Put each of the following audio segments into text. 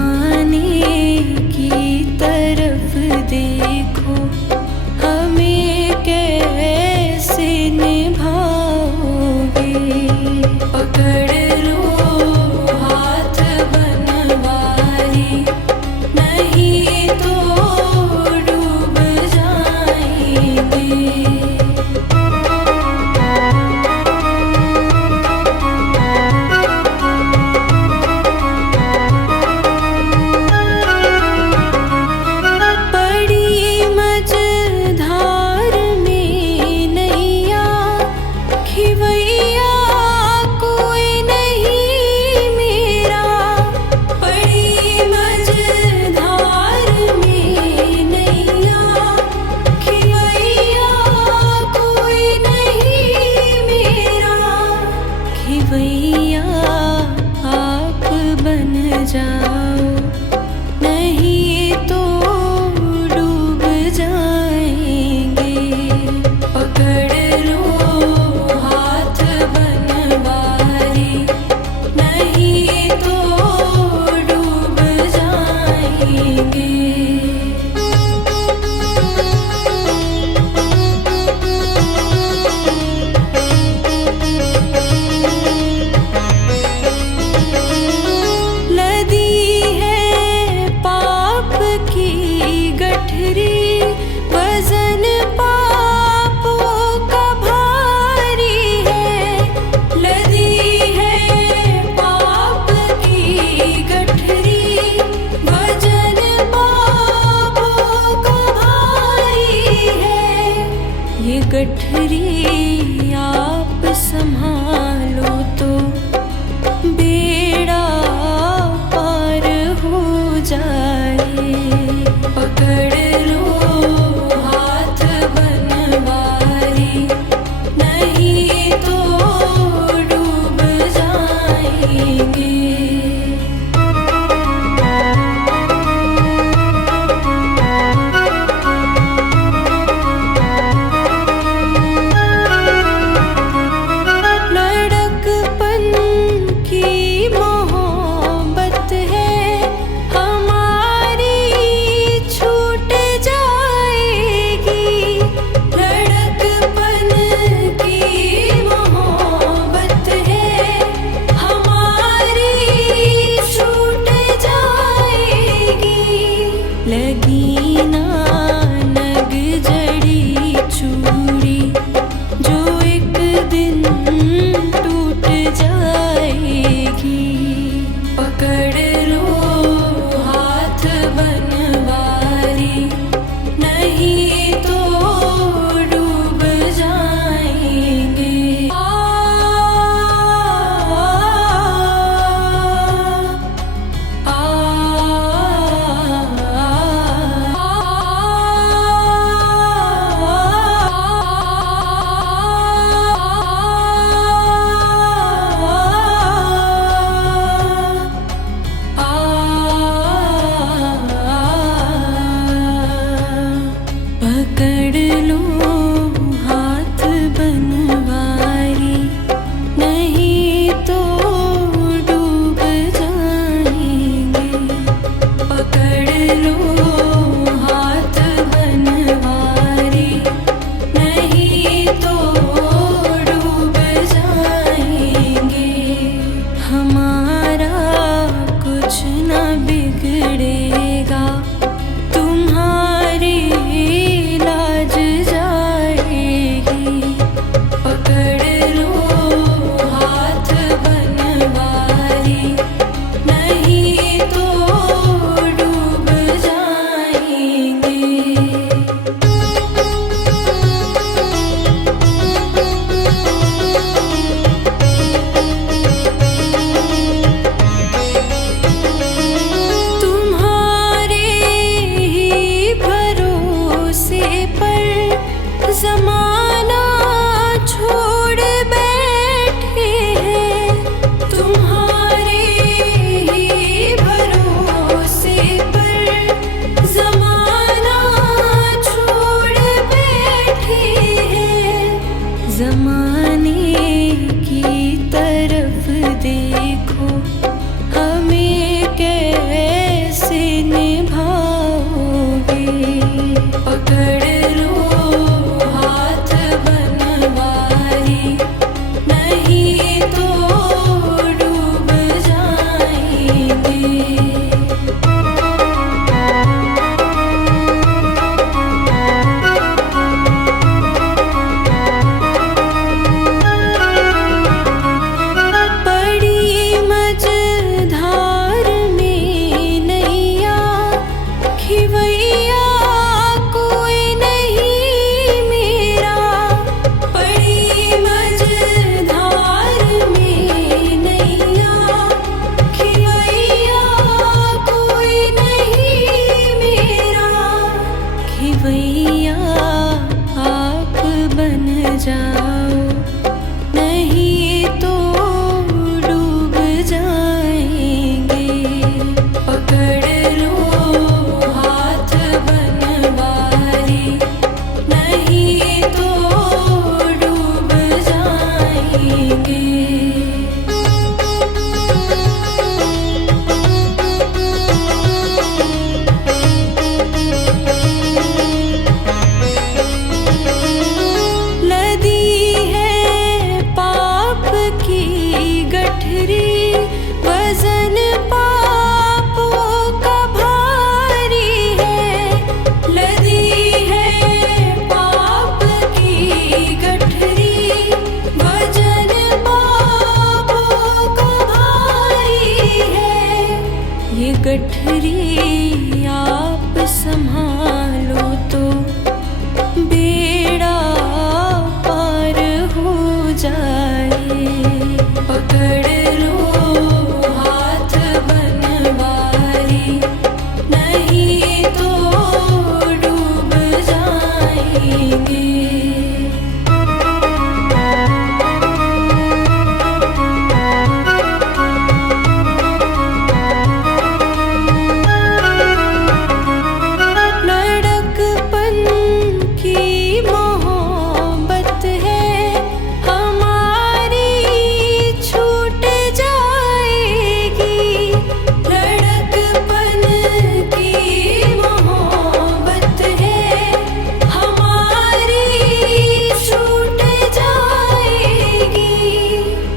जमाने की तरफ देखो, हमें कैसे निभाओगे। पकड़ लो हाथ बनवारी, नहीं तो डूब जाएंगे। भैया आप बन जाओ, नहीं तो डूब जाएंगे। पकड़ लो हाथ बनवारी, नहीं तो डूब जाएंगे। वजन पापों का भारी है, लदी है पाप की गठरी। वजन पापों का भारी है, ये गठरी आप संभालो तो बेड़ा पार हो जाए। पकड़ लो हाथ बनवारी, नहीं तो डूब जाएंगे। लड़कपन की मोहब्बत है हमारी, छूट गठरी आप संभालो तो बेड़ा पार हो जाए। पकड़ लो हाथ बनवारी, नहीं तो डूब जाएंगे।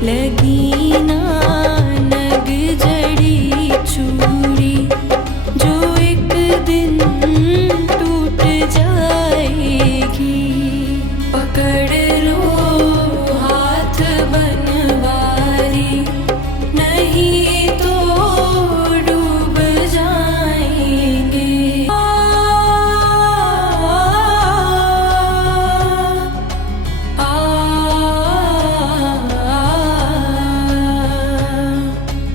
लगीना नग जड़ी चूड़ी जो एक दिन टूट जाएगी। पकड़ लो हाथ बनवारी, नहीं तो डूब जाएंगे।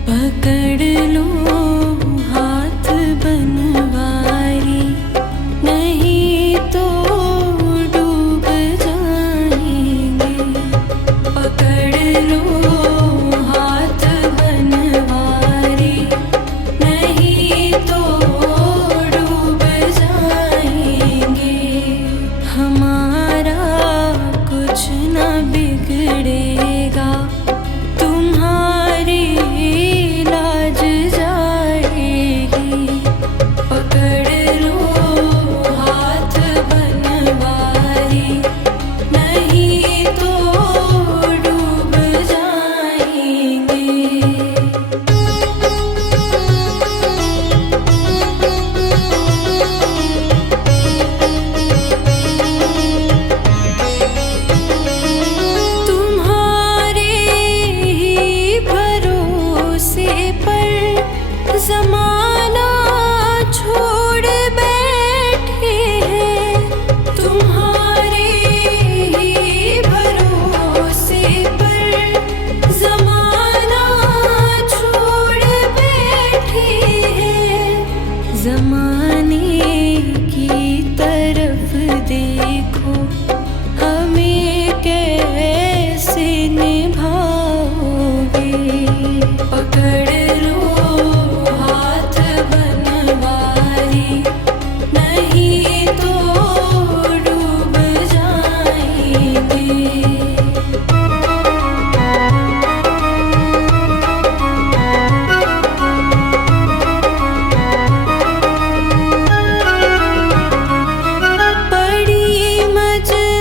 पकड़ लो हाथ बनवारी, नहीं तो डूब जाएंगे। पकड़ लो हाथ बनवारी, नहीं तो डूब जाएंगे। हमारा कुछ न बिगड़ेगा, तुम्हारी लाज जाएगी। पकड़ लो हाथ बनवारी, नहीं तो डूब जाएंगे। तुम्हारे ही भरोसे पर ज़माना छोड़ बैठे हैं। तुम्हारे ही भरोसे पर ज़माना छोड़ बैठे हैं। ज़माने की तरफ देखो, हमें कैसे निभाओगे। पकड़ लो हाथ बनवारी, नहीं तो डूब जाएंगे। बड़ी मजबूरी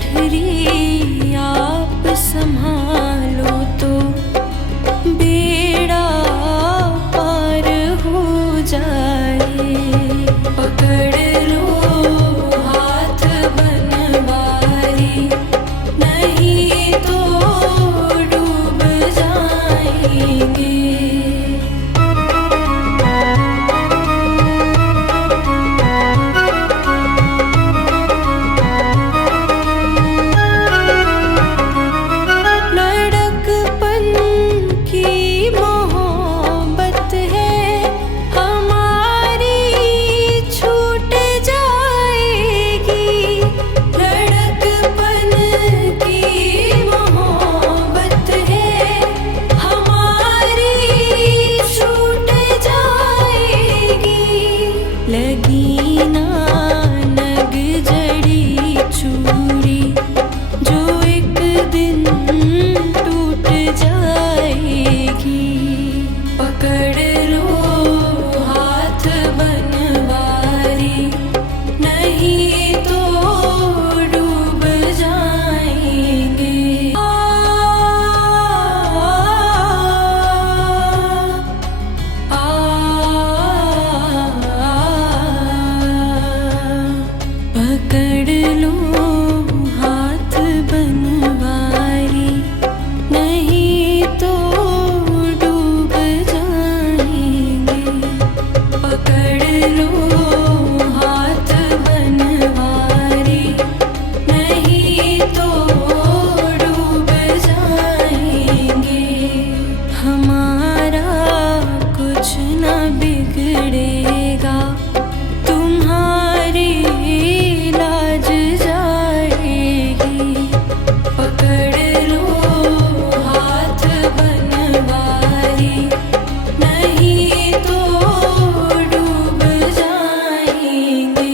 गठरी आप संभालो तो बेड़ा पार हो जाए। पकड़ लो हाथ बनवारी, नहीं तो डूब जाएंगे। लगी ना नग जड़ी चूड़ी, जो एक दिन टूट जाएगी। पकड़ लो हाथ बनवारी, नहीं तो डूब जाएंगे। पकड़ लो हाथ बनवारी, नहीं तो डूब जाएंगे। पकड़ लो हाथ बनवारी, नहीं तो डूब जाएंगे। हमारा कुछ न बिगड़ेगा, तुम्हारी लाज जाएगी। पकड़ लो हाथ बनवारी, नहीं तो डूब जाएंगे।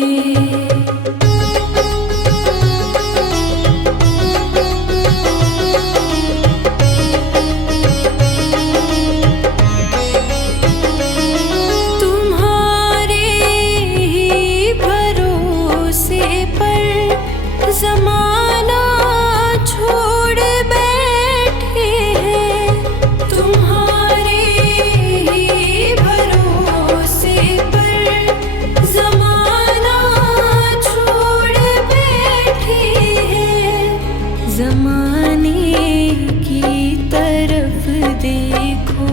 ज़माना छोड़ बैठे हैं, तुम्हारे ही भरोसे पर ज़माना छोड़ बैठे हैं। ज़माने की तरफ देखो,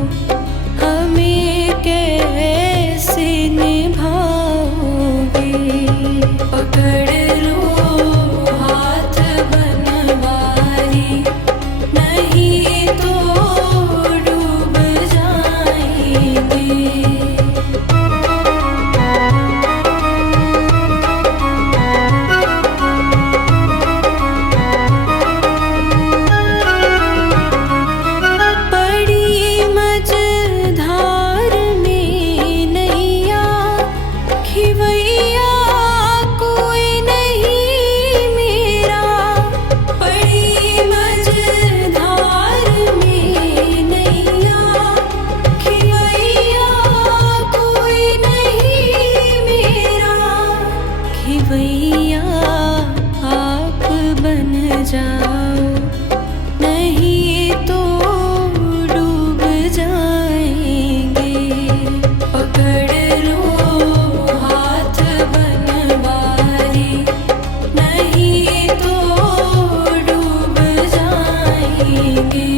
हमें कैसे निभाओगे। पकड़ लो हाथ बनवारी, नहीं तो डूब जाएंगे। बड़ी मझधार में नैया खिवैया कोई नहीं मेरा। बड़ी मझधार में नैया खिवैया कोई नहीं मेरा। खिवैया आप बन जाओ, नहीं तो डूब जाएंगे। पकड़ लो हाथ बनवारी, नहीं तो डूब जाएंगे।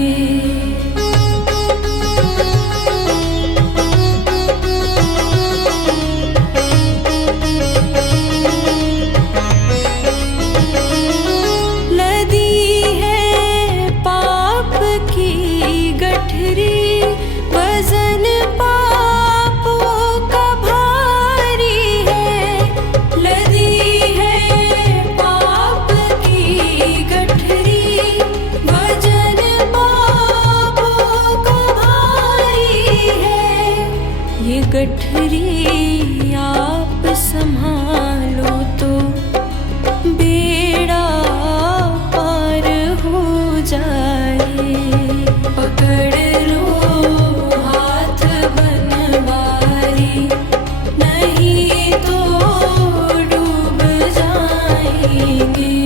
लदी है पाप की गठरी, वजन पापों का भारी है। लदी है पाप की गठरी, वजन पापों का भारी है। ये गठरी आप संभालो तो बेड़ा पार हो जाए। पकड़ लो हाथ बनवारी, नहीं तो डूब जाएंगे।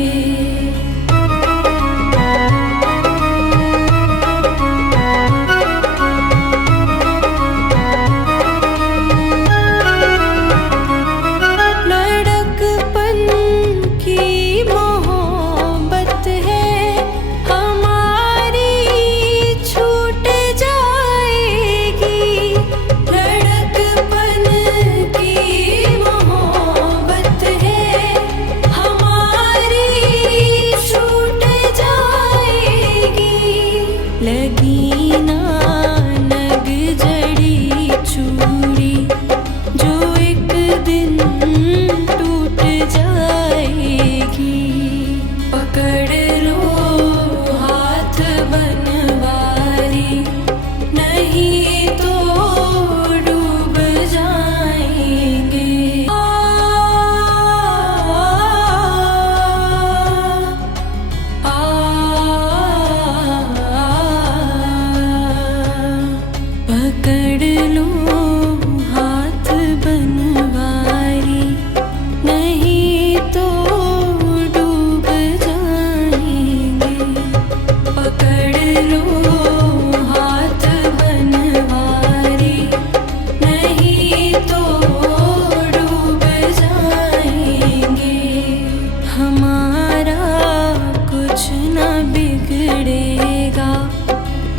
न बिगड़ेगा,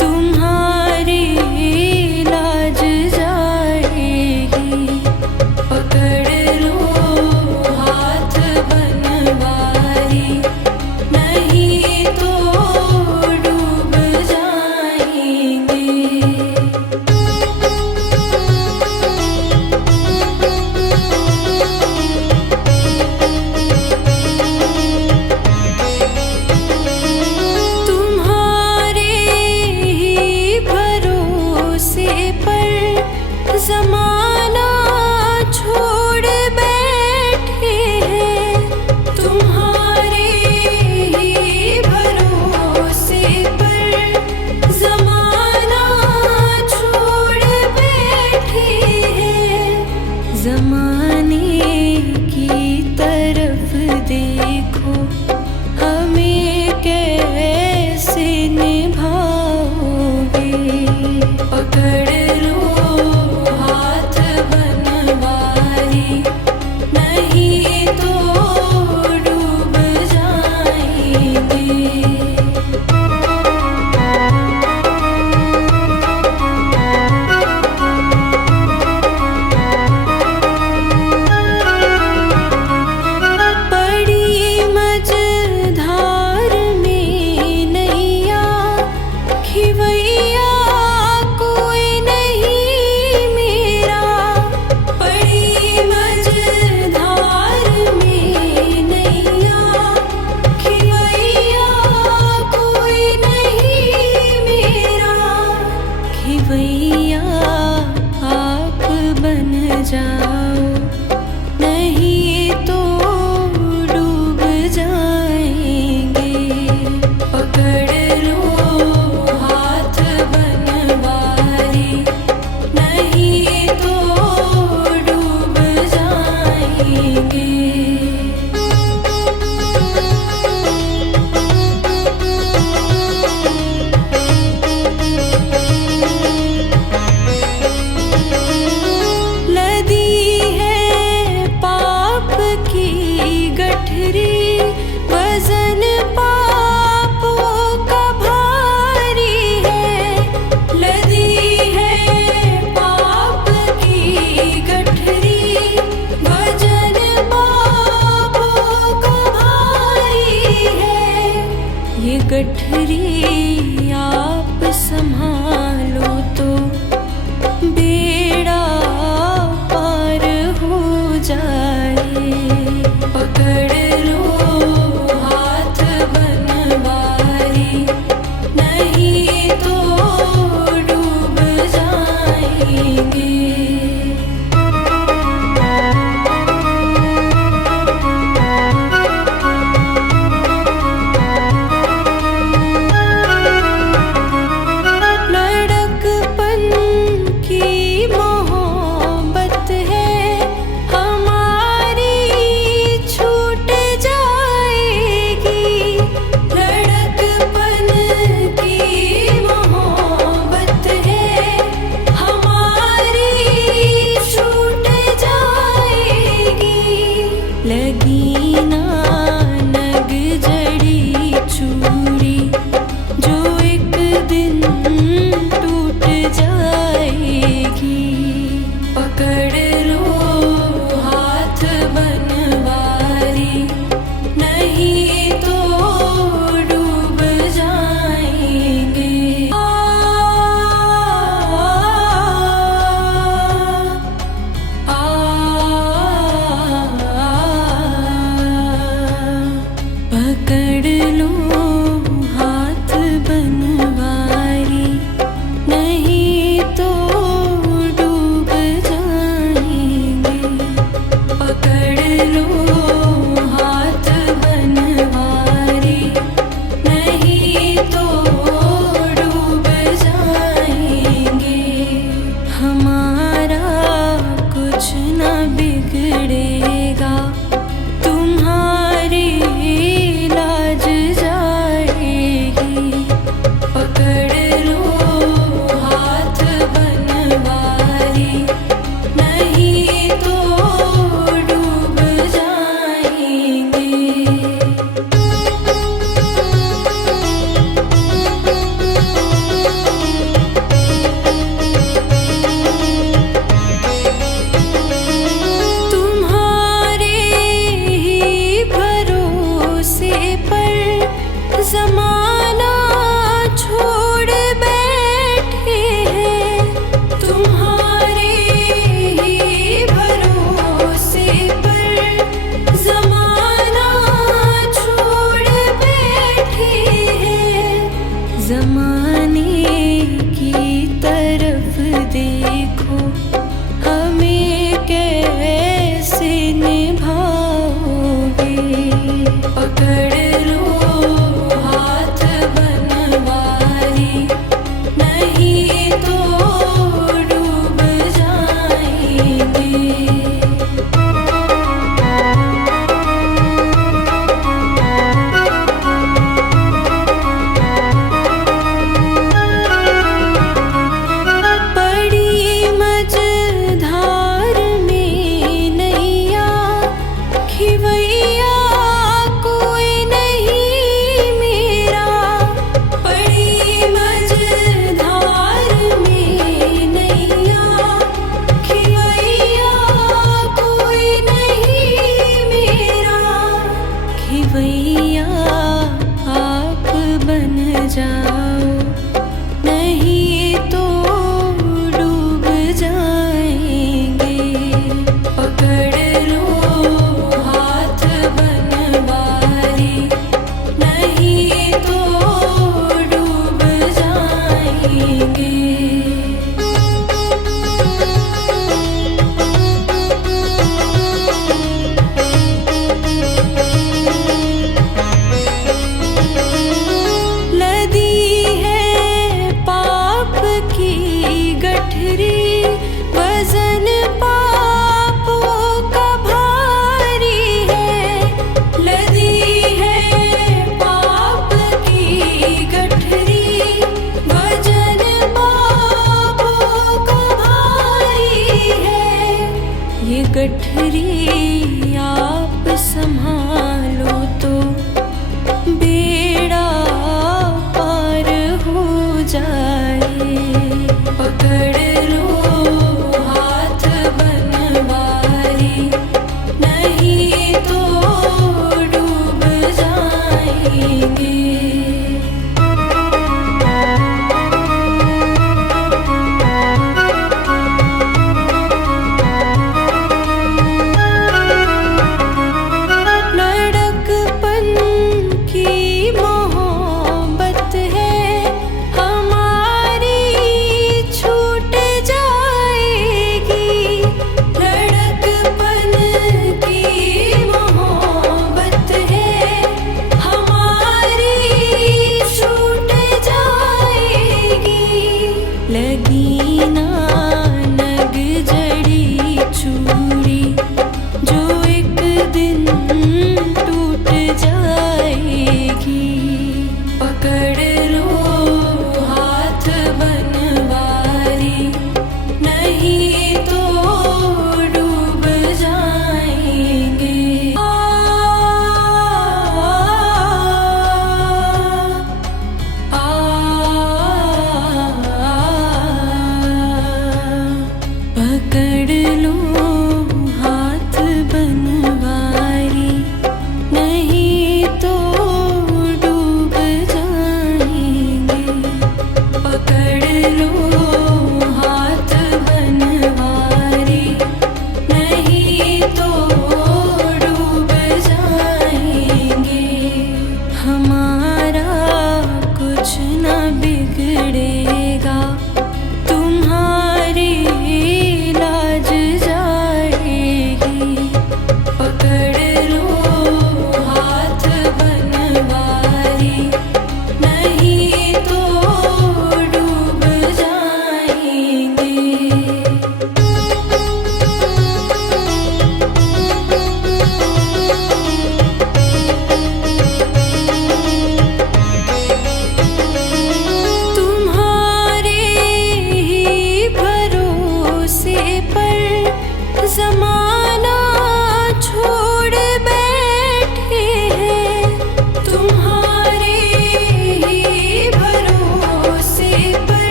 तुम्हारी लाज जाएगी। पकड़ लो हाथ बनवारी, नहीं तो डूब जाएंगे। तुम्हारे ही भरोसे पर ज़माना छोड़ बैठे हैं। तुम्हारे ही भरोसे पर ज़माना छोड़ बैठे हैं। ज़माने की तरफ देखो, हमें कैसे निभाओगे। पकड़ लो हाथ बनवारी, नहीं तो डूब जाएंगे। बड़ी मझधार में नैया, खिवैया कोई नहीं मेरा। बड़ी मझधार में नैया, खिवैया कोई नहीं मेरा। खिवैया आप बन जाओ, नहीं तो डूब जाएंगे। पकड़ लो हाथ बनवारी, नहीं तो डूब जाएंगे। लदी है पाप की गठरी, वजन पापों का भारी है। लदी है पाप की गठरी, वजन पापों का भारी है। ये गठरी आप संभालो तो बेड़ा पार हो जाए। पकड़ लो हाथ बनवारी, नहीं तो डूब जाएंगे। लड़कपन की मोह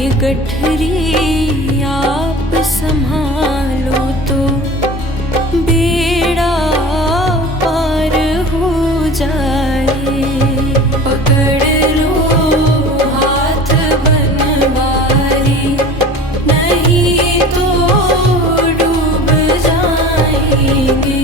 ये गठरी आप संभालो तो बेड़ा पार हो जाए। पकड़ लो हाथ बनवारी, नहीं तो डूब जाएंगे।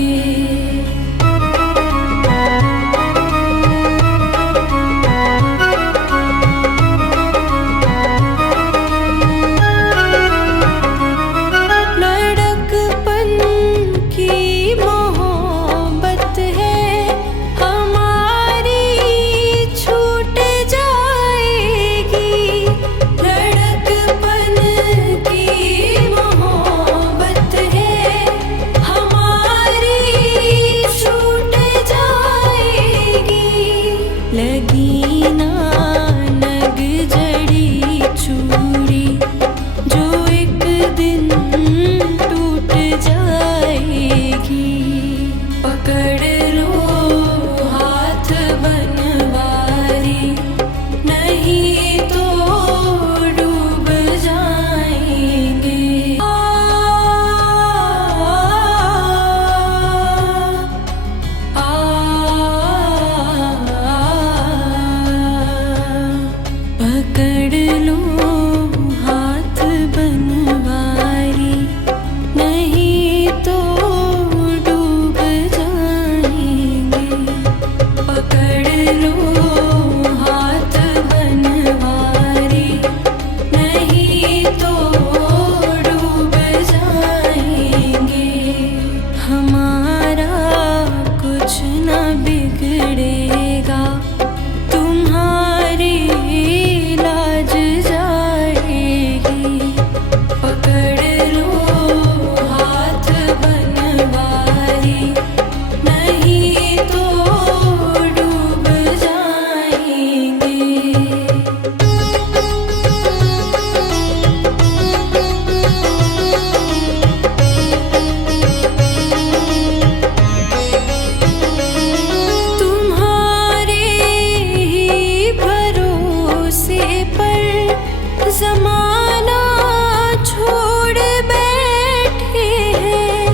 लगी ना नग जड़ी चूड़ी, जो एक दिन टूट जाएगी। पकड़ लो हाथ बनवारी, नहीं तो डूब जाएंगे। पकड़ लो हाथ बनवारी, नहीं तो डूब जाएंगे। पकड़ लो हाथ बनवारी, नहीं तो डूब जाएंगे। हमारा कुछ न बिगड़ेगा, तुम्हारी लाज जाएगी। पकड़ लो हाथ बनवारी, नहीं तो डूब जाएंगे। ज़माना छोड़ बैठे हैं,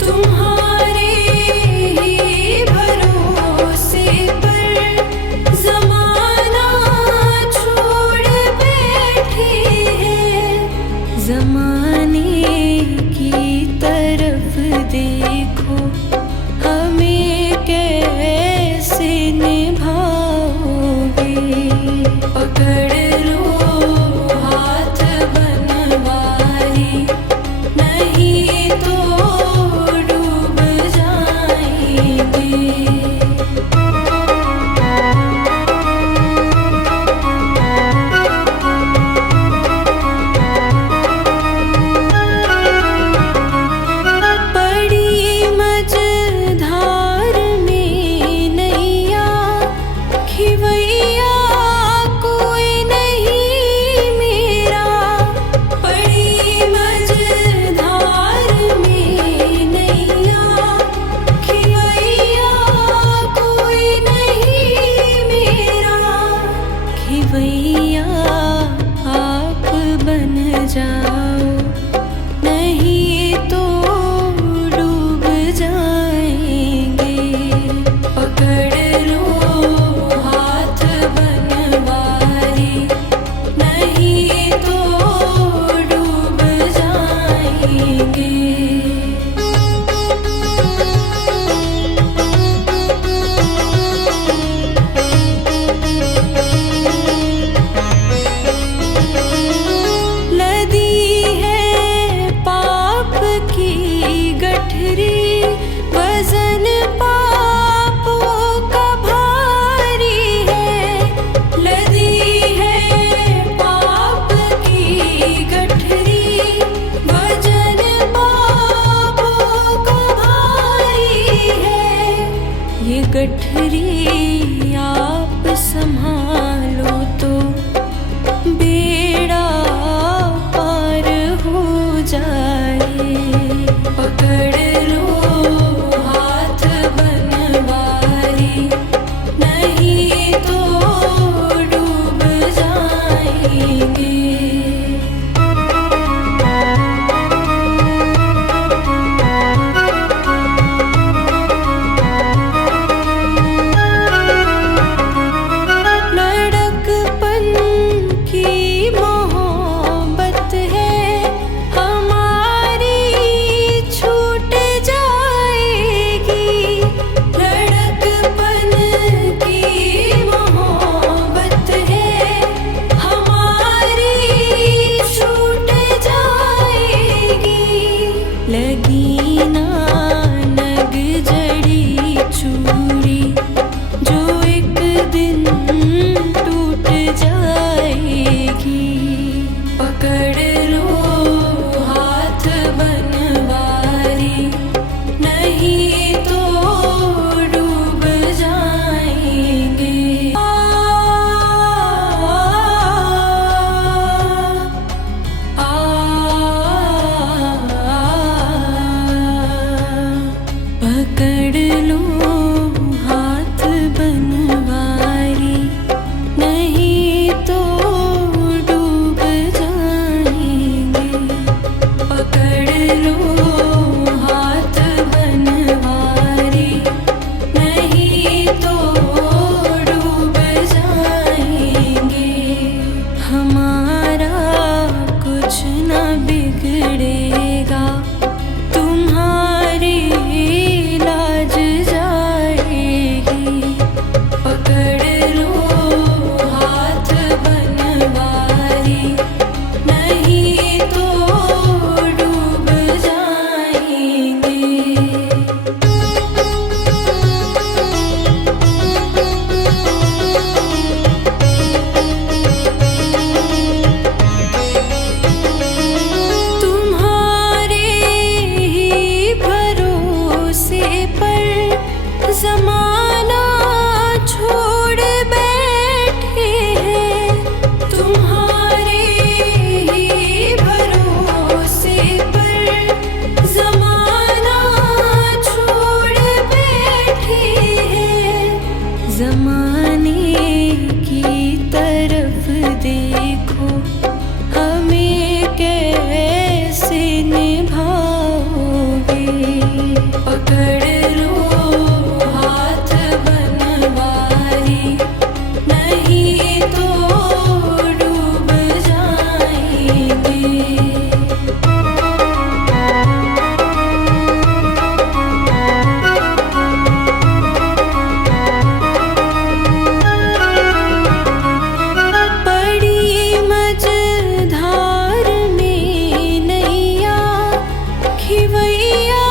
तुम्हारे ही भरोसे पर ज़माना छोड़ बैठे हैं। ज़माने की तरफ देखो, हमें कैसे निभाओगे। पकड़ लो हाथ बनवारी, नहीं तो डूब जाएंगे। बड़ी मझधार में नैया खिवैया कोई नहीं मेरा। बड़ी मझधार में नैया खिवैया कोई नहीं मेरा। खिवैया आप बन जाओ, नहीं तो डूब जाएंगे। पकड़ लो हाथ बनवारी, नहीं तो डूब जाएंगे। लदी है पाप की गठरी, वजन पापों का भारी है। लदी है पाप की गठरी, वजन पापों का भारी है। ये गठरी आप संभालो तो बेड़ा पार हो जाए। पकड़ लो हाथ बनवारी, नहीं तो डूब जाएंगे। न बिगड़ेगा, तुम्हारी लाज जाएगी। पकड़ लो हाथ बनवारी, नहीं तो डूब जाएंगे। तुम्हारे ही भरोसे पर ज़माना छोड़ बैठे हैं। तुम्हारे ही भरोसे पर ज़माना छोड़ बैठे हैं। ज़माने की तरफ देखो, हमें कैसे निभाओगे। पकड़ लो हाथ बनवारी, नहीं तो डूब जाएंगे। बड़ी मझधार में नैया, खिवैया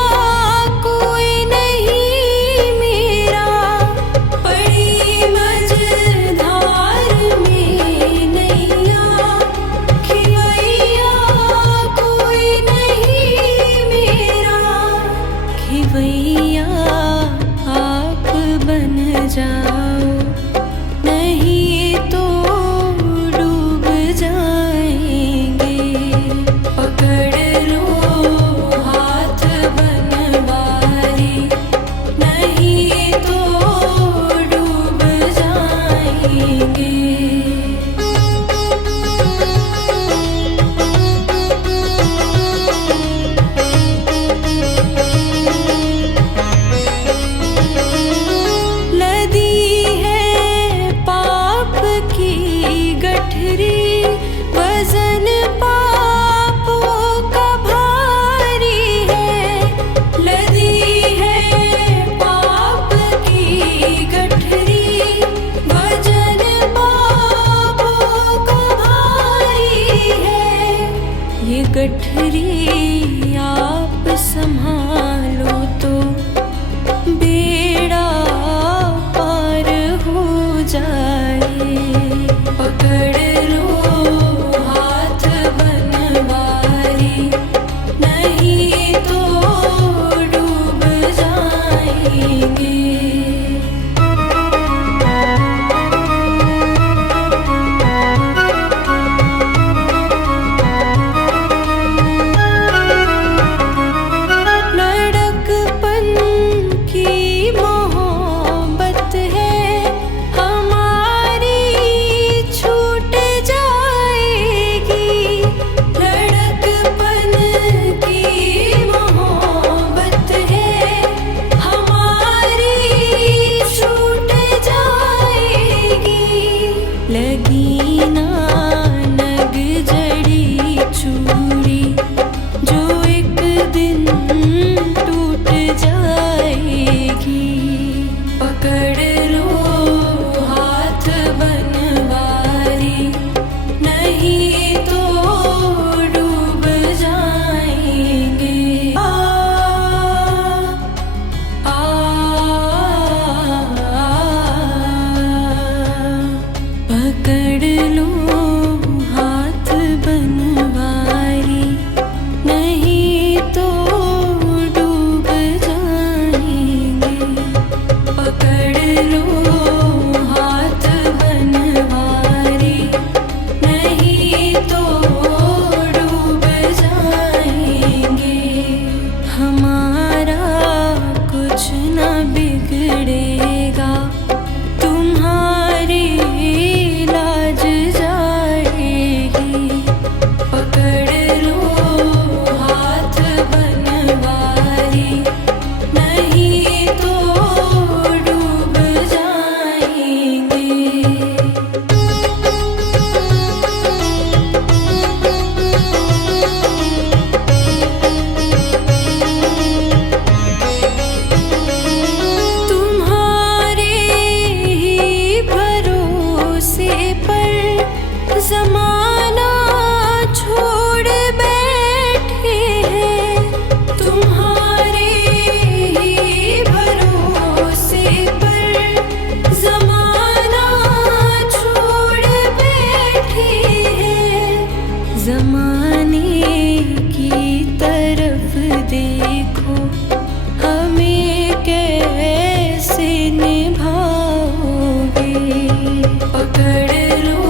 कोई नहीं मेरा। बड़ी मझधार में नैया, खिवैया कोई नहीं मेरा। खिवैया आप बन जाओ, नहीं तो डूब जाएंगे। पकड़ लो हाथ बनवारी, नहीं तो डूब जाएंगे। लदी है पाप की गठरी, वजन पापों का भारी है। लदी है पाप की गठरी, वजन पापों का भारी है। ये गठरी आप संभालो तो बेड़ा पार हो जाए। पकड़ लो हाथ बनवारी, नहीं तो डूब जाएंगे। लड़कपन की मोह जमाने की तरफ देखो, हमें कैसे निभाओगे। पकड़ लो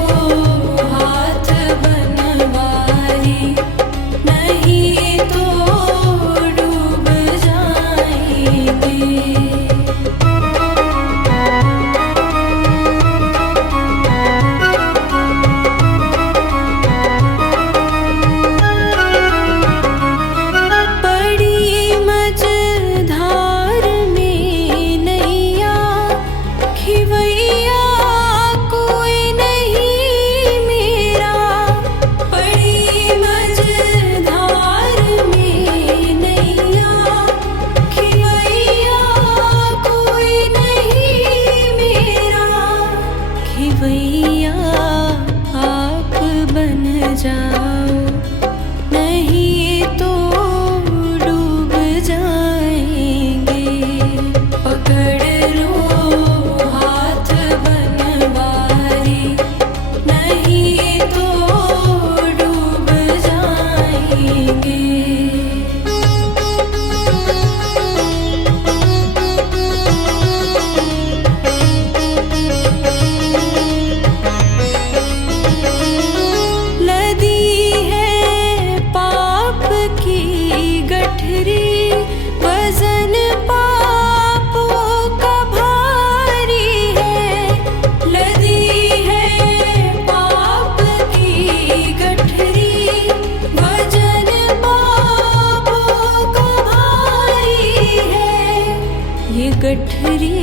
हाथ बनवारी, नहीं तो डूब जाएंगे। भैया आप बन जाओ, नहीं तो डूब जाएंगे। पकड़ लो हाथ बनवारी, नहीं तो डूब जाएंगे। वजन पापों का भारी है, लदी है पाप की गठरी। वजन पापों का भारी है, ये गठरी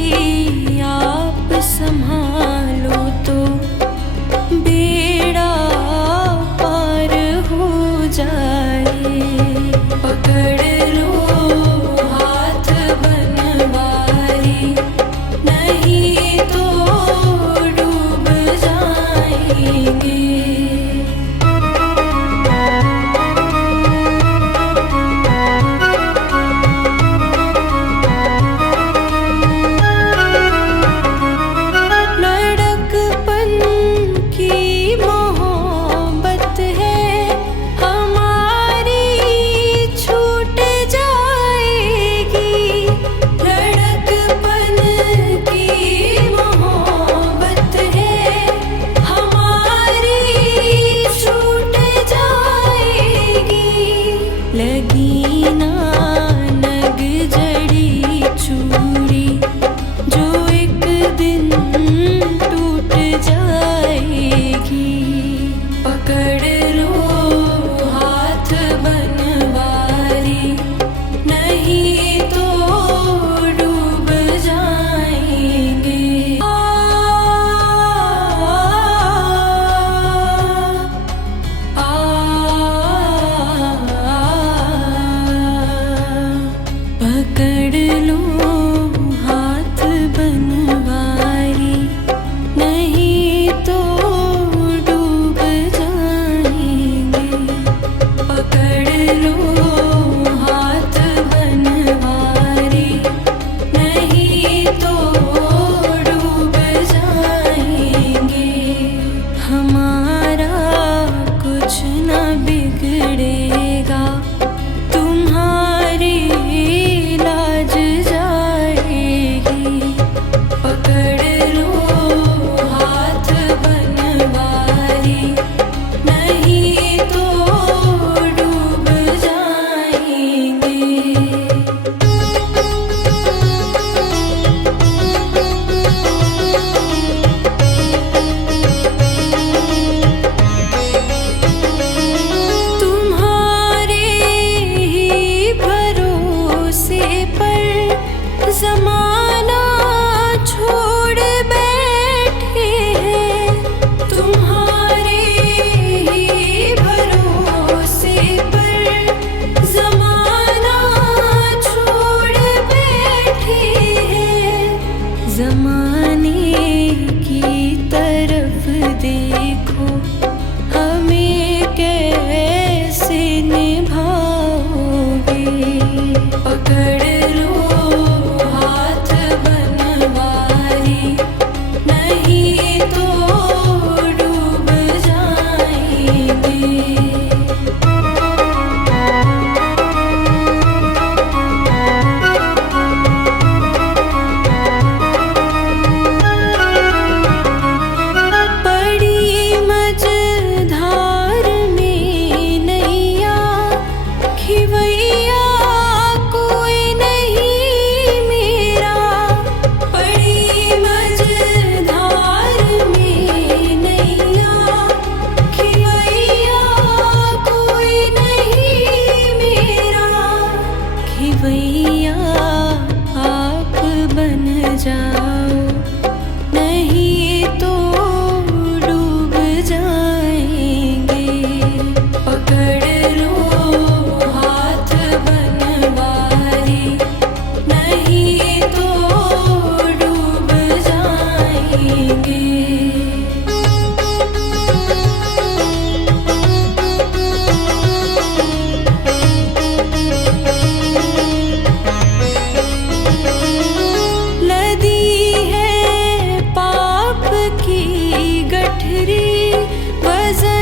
आप संभालो तो बेड़ा पार हो जाए। पकड़ लो हाथ बनवारी, नहीं तो डूब जाएंगे। लड़कपन की मोहब्बत है हमारी, छूट जाएगी। लड़कपन की मोहब्बत है हमारी, छूट जाएगी। लगी ना नग जड़ी चूड़ी, जो एक दिन टूट जाएगी। पकड़ लो हाथ बनवारी, नहीं तो डूब जाएंगे। पकड़ लो हाथ बनवारी, नहीं तो डूब जाएंगे। पकड़ लो हाथ बनवारी, नहीं तो डूब जाएंगे। हमारा कुछ न बिगड़ेगा, तुम्हारी लाज जाएगी। पकड़ लो हाथ बनवारी, नहीं तो डूब जाएंगे। तुम्हारे ही भरोसे पर जमाना छोड़ बैठे हैं। तुम्हारे ही भरोसे पर जमाना छोड़ बैठे हैं। जमाने की तरफ देखो, हमें कैसे निभाओगे। पकड़ लो हाथ बनवारी, नहीं तो डूब जाएंगे।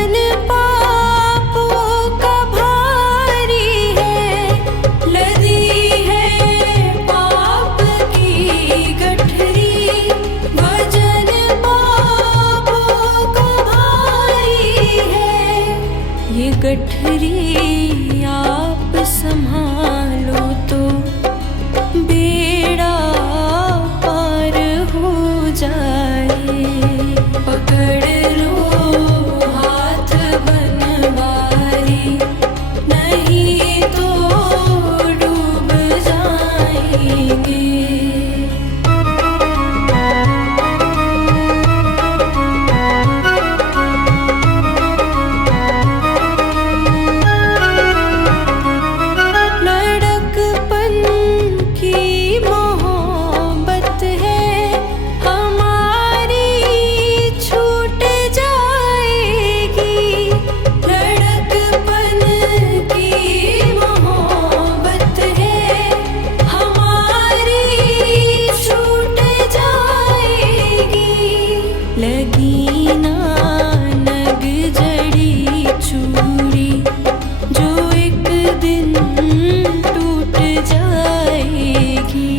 वजन पापों का भारी है, लदी है पाप की गठरी, वजन पापों का भारी है। ये गठरी आप संभालो तो बेड़ा पार हो जाए। पकड़ लो हाथ बनवारी, नहीं तो डूब जाएंगे। लड़कपन की मोहब्बत है हमारी छूट जाएगी, लड़कपन की मोहब्बत है हमारी छूट जाएगी। लगी ना नग जड़ी चूड़ी जो एक दिन टूट जाएगी।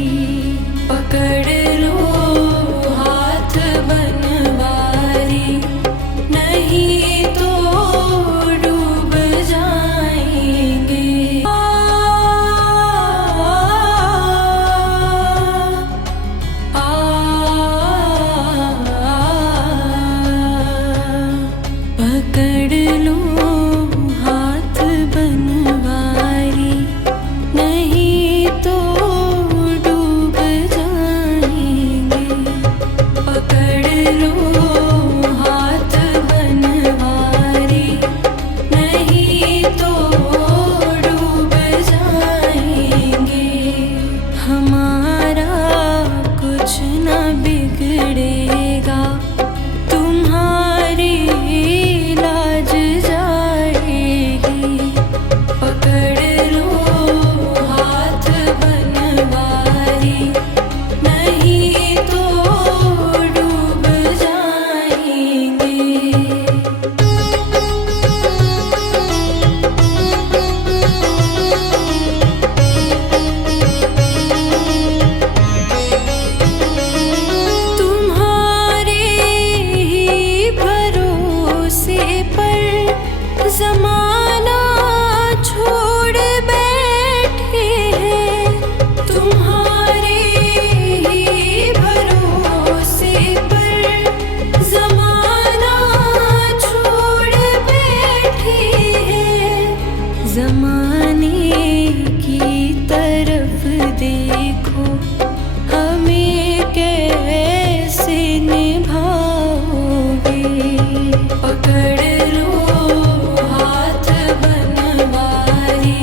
पकड़ लो हाथ बनवारी, नहीं तो डूब जाएंगे। पकड़ लो हाथ बनवारी, नहीं तो डूब जाएंगे। पकड़ लो हाथ बनवारी, नहीं तो डूब जाएंगे। हमारा कुछ न बिगड़ेगा, तुम्हारी लाज जाएगी। पकड़ लो हाथ बनवारी, नहीं तो डूब जाएंगे। तुम्हारे ही भरोसे पर ज़माना छोड़ बैठे हैं, तुम्हारे ही भरोसे पर ज़माना छोड़ बैठे हैं। ज़माने की तरफ देखो, हमें कैसे निभाओगे। पकड़ लो हाथ बनवारी,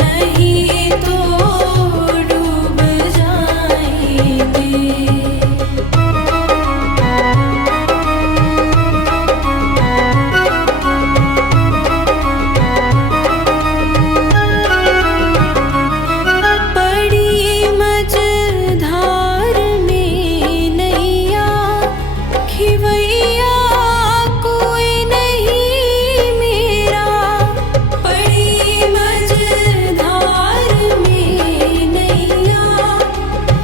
नहीं तो डूब जाएंगे। बड़ी मझधार में नैया खिवैया कोई नहीं मेरा। बड़ी मझधार में नैया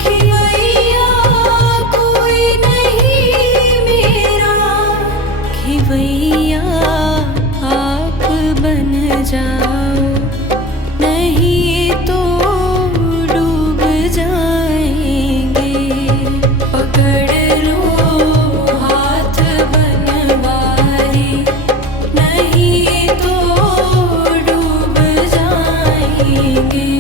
खिवैया कोई नहीं मेरा। खिवैया आप बन जाओ, नहीं तो डूब जाएंगे। पकड़ लो हाथ बनवारी, नहीं तो डूब जाएंगे।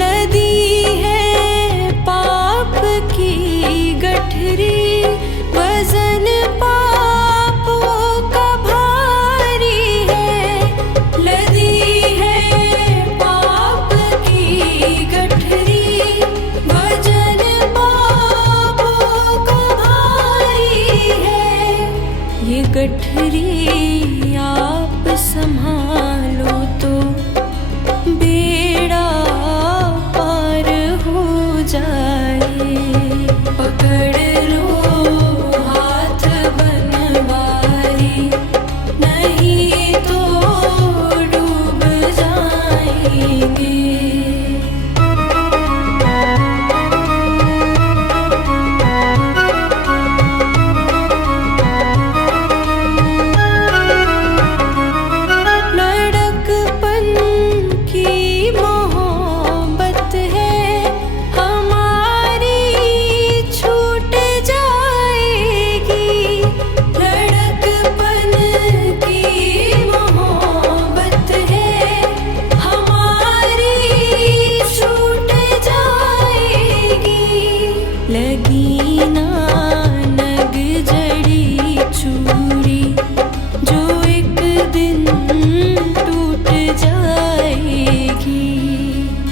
लदी है पाप की गठरी, वजन पापों का भारी है। लदी है पाप की गठरी, वजन पापों का भारी है। ये गठरी आप संभालो तो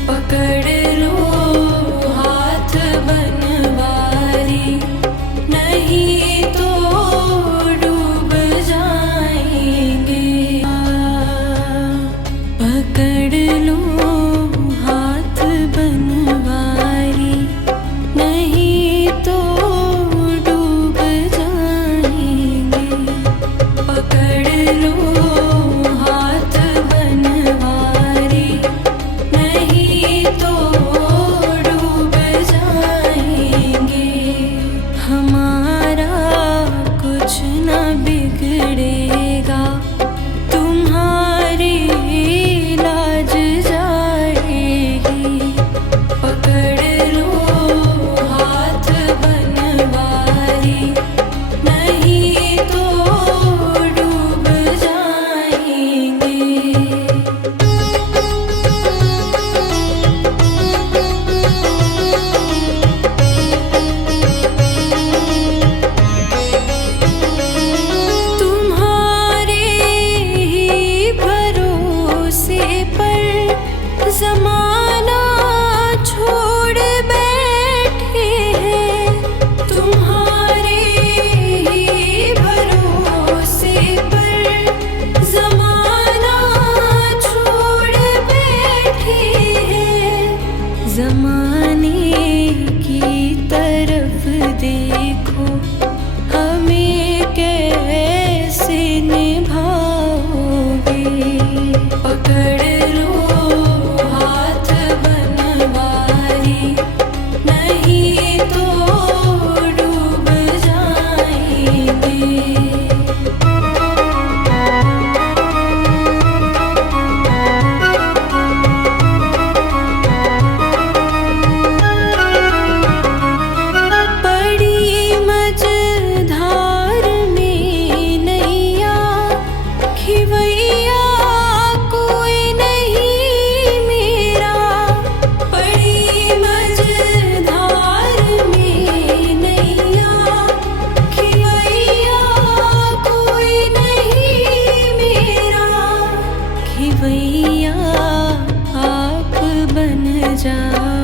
पकड़ लो हाथ बनवारी, नहीं तो डूब जाएंगे। पकड़ लो हाथ बनवारी, नहीं तो डूब जाएंगे। पकड़ लो हाथ बनवारी, नहीं तो डूब जाएंगे। हमारा कुछ न बिगड़ेगा, तुम्हारी लाज जाएगी। पकड़ लो हाथ बनवारी, नहीं तो डूब जाएंगे। तुम्हारे ही भरोसे पर ज़माना छोड़ बैठे हैं। तुम्हारे ही भरोसे पर ज़माना छोड़ बैठे हैं। ज़माने की तरफ देखो, हमें कैसे निभाओगे। पकड़ लो हाथ बनवारी, नहीं तो डूब जाएंगे। बड़ी मझधार में नैया, खिवैया कोई नहीं मेरा। बड़ी मझधार में नैया, खिवैया कोई नहीं मेरा। खिवैया आप बन जाओ,